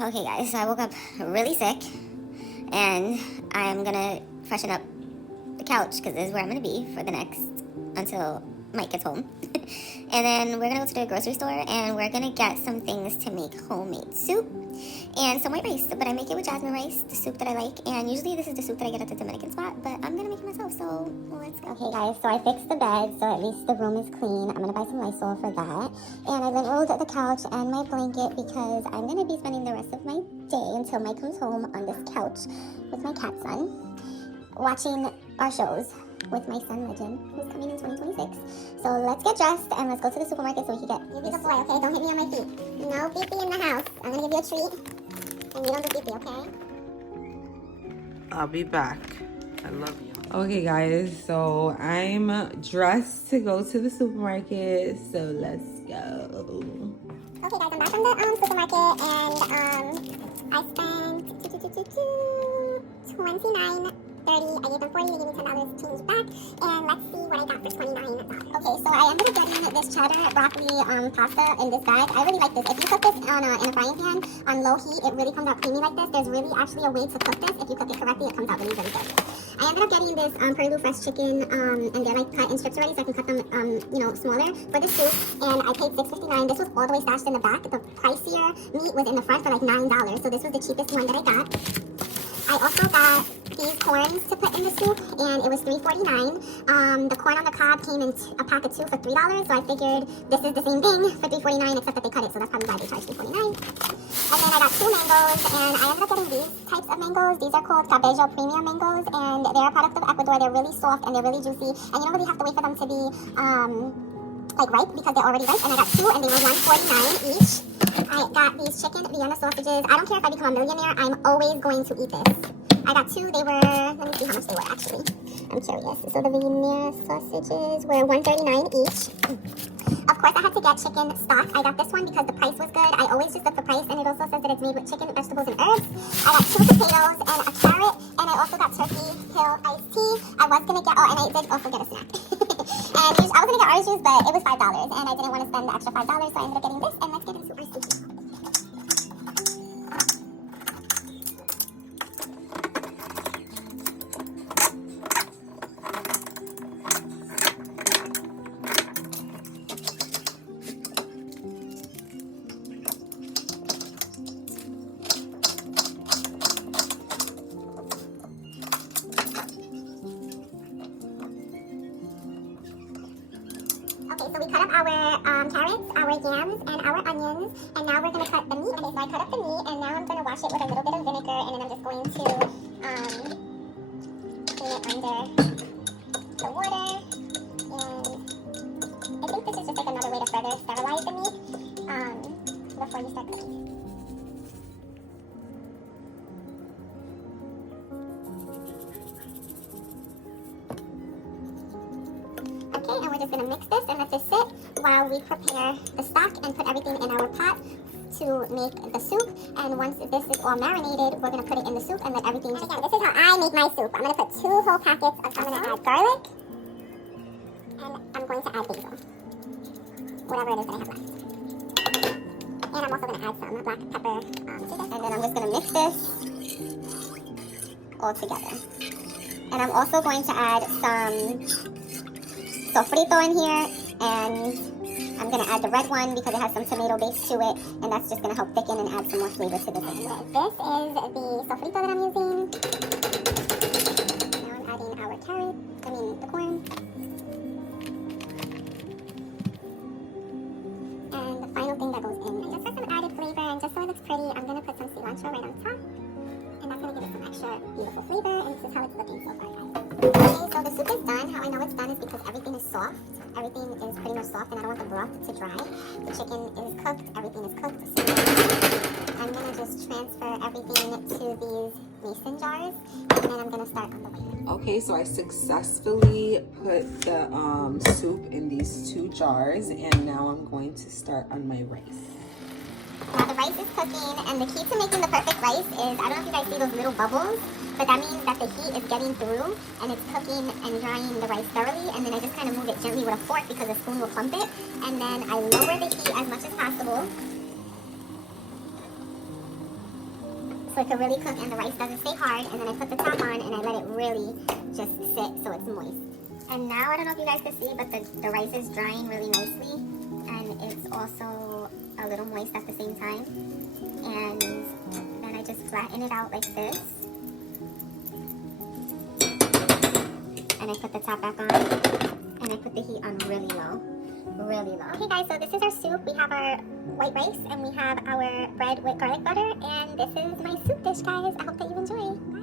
Okay guys, so I woke up really sick and I'm gonna freshen up the couch because this is where I'm gonna be for the next, until Mike gets home. And then we're gonna go to the grocery store and we're gonna get some things to make homemade soup and some white rice, but I make it with jasmine rice, the soup that I like, and usually this is the soup that I get at the Dominican spot, but I'm gonna make it myself, so let's go. Okay guys, so I fixed the bed, so at least the room is clean. I'm gonna buy some Lysol for that, and I lint rolled the couch and my blanket because I'm gonna be spending the rest of my day until Mike comes home on this couch with my cat son, watching our shows with my son Legend, who's coming in 2026. So let's get dressed and let's go to the supermarket so we can get... You be the boy, okay? Don't hit me on my feet. No pee-pee in the house. I'm gonna give you a treat. And you don't do pee-pee, okay? I'll be back. I love you. Okay guys, so I'm dressed to go to the supermarket, so let's go. Okay guys, I'm back from the supermarket and I spent $29.30. I gave them $40, they gave me $10 change back, and let's see what I got for $29. Okay, so I ended up getting this cheddar broccoli pasta in this bag. I really like this. If you cook this on in a frying pan on low heat, it really comes out creamy like this. There's really actually a way to cook this. If you cook it correctly, it comes out really, really good. I ended up getting this Perlu fresh chicken, and they're like cut in strips already, so I can cut them, smaller for the soup. And I paid $6.59. This was all the way stashed in the back. The pricier meat was in the front for like $9, so this was the cheapest one that I got. I also got these corns to put in the soup, and it was $3.49. The corn on the cob came in a pack of 2 for $3, so I figured this is the same thing for $3.49, except that they cut it, so that's probably why they charged $3.49. And then I got 2 mangoes, and I ended up getting these types of mangoes. These are called Cabello Premium mangoes, and they're a product of Ecuador. They're really soft and they're really juicy, and you don't really have to wait for them to be like ripe because they're already ripe. And I got 2, and they were $1.49 each. I got these chicken Vienna sausages. I don't care if I become a millionaire, I'm always going to eat this. I got 2, they were, let me see how much they were actually. I'm curious. So the Vienna sausages were $1.39 each. Of course, I had to get chicken stock. I got this one because the price was good. I always just look for price, and it also says that it's made with chicken, vegetables, and herbs. I got 2 potatoes and a carrot, and I also got turkey hill iced tea. I was going to get, and I did also get a snack. And I was going to get orange juice, but it was $5, and I didn't want to spend the extra $5, so I ended up getting this, and let's get into our soup. Okay, so we cut up our carrots, our yams, and our onions, and now we're going to cut the meat. Okay, so I cut up the meat, and now I'm going to wash it with a little bit of vinegar, and then I'm just going to clean it under the water, and I think this is just like another way to further sterilize the meat before you start cooking. Okay, and we're just going to mix this and let this sit while we prepare the stock and put everything in our pot to make the soup. And once this is all marinated, we're going to put it in the soup and let everything just... Again, this is how I make my soup. I'm going to put 2 whole packets of... I'm going to add garlic, and I'm going to add basil, whatever it is that I have left. And I'm also going to add some black pepper to this. And then I'm just going to mix this all together. And I'm also going to add some sofrito in here, and I'm going to add the red one because it has some tomato base to it, and that's just going to help thicken and add some more flavor to this. This is the sofrito that I'm using. Now I'm adding our carrot, the corn. And the final thing that goes in. And just for some added flavor and just so it looks pretty, I'm going to put some cilantro right on top. And that's going to give it some extra beautiful flavor, and this is how it's looking so far, guys. Okay, so the soup is done. How I know it's done is because everything is soft. Everything is pretty much soft, and I don't want the broth to dry. The chicken is cooked. Everything is cooked. So I'm going to just transfer everything to these mason jars, and then I'm going to start on the white. Okay, so I successfully put the soup in these 2 jars, and now I'm going to start on my rice. Now the rice is cooking, and the key to making the perfect rice is, I don't know if you guys see those little bubbles, but that means that the heat is getting through, and it's cooking and drying the rice thoroughly, and then I just kind of move it gently with a fork because the spoon will clump it, and then I lower the heat as much as possible, so it can really cook and the rice doesn't stay hard. And then I put the top on and I let it really just sit so it's moist. And now, I don't know if you guys can see, but the rice is drying really nicely. And it's also a little moist at the same time. And then I just flatten it out like this. And I put the top back on. And I put the heat on really low. Really low. Okay guys, so this is our soup. We have our white rice and we have our bread with garlic butter. And this is my soup dish, guys. I hope that you enjoy.